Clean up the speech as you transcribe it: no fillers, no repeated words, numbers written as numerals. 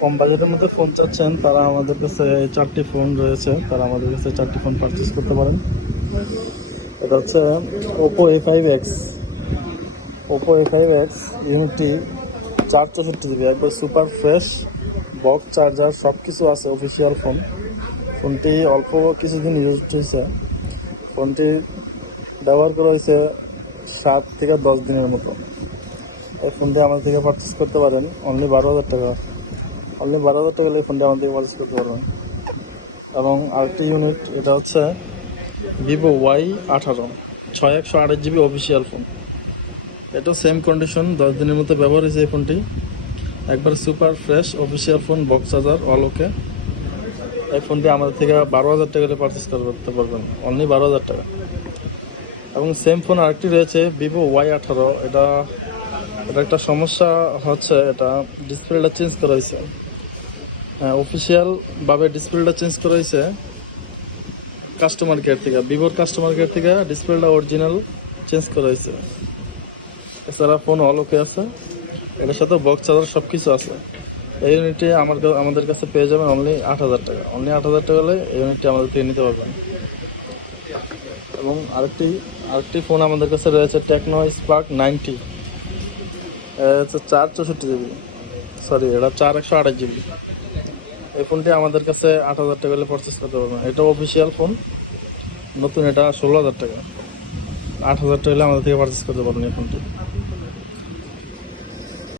কম বাজেটের মধ্যে ফোন চাচ্ছেন তারা আমাদের কাছে 4টি ফোন রয়েছে, তারা আমাদের কাছে 4টি ফোন পারচেস করতে পারেন। এটা হচ্ছে Oppo A5X, Oppo A5X unity 464 GB, একবার সুপার ফ্রেশ বক্স, চার্জার সব কিছু আছে, অফিসিয়াল ফোন। ফোনটি অল্প কিছুদিন ইউজ হয়েছে, ফোনটি ব্যবহার করা হয়েছে 7 থেকে 10 দিনের মতো। এই ফোনটি আমাদের থেকে পারচেস করতে পারেন অনলি 12,000 টাকা। অনলি 12,000 টাকা এই ফোনটি আমাদের থেকে পারচেস করতে পারবেন। এবং আরেকটি ইউনিট, এটা হচ্ছে vivo Y18 6128 GB official phone. এটা সেম কন্ডিশন, 10 দিনের মতো ব্যবহার হয়েছে এই ফোনটি, একবার super fresh official phone, box charger all ওকে। এই ফোনটি আমাদের থেকে 12,000 টাকা পারচেস করতে পারবেন, অনলি 12,000 টাকা। এবং সেম ফোন আরেকটি রয়েছে vivo Y18, এটা একটা সমস্যা হচ্ছে, এটা ডিসপ্লেটা চেঞ্জ করা হয়েছে। হ্যাঁ, অফিসিয়ালভাবে ডিসপ্লেটা চেঞ্জ করা হয়েছে কাস্টমার কেয়ার থেকে, ভিভোর কাস্টমার কেয়ার থেকে ডিসপ্লেটা অরিজিনাল চেঞ্জ করা হয়েছে। এছাড়া ফোন অল ওকে আছে, এটার সাথে বক্স চার্জার সব কিছু আছে। এই ইউনিটটি আমাদের কাছে পেয়ে যাবেন অনলি 8,000 টাকা। অনলি 8,000 টাকা হলে এই ইউনিটটি আমাদের থেকে নিতে পারবেন। এবং আরেকটি ফোন আমাদের কাছে রয়েছে, টেকনো স্পার্ক 90, হচ্ছে 464 GB, সরি এটা 4128 GB। এই ফোনটি আমাদের কাছে 8,000 টাকা হলে পারচেস করতে পারবেন। এটা অফিসিয়াল ফোন, নতুন, এটা 16,000 টাকা। 8,000 টাকা হলে আমাদের থেকে পারচেস করতে পারবেন এই ফোনটি।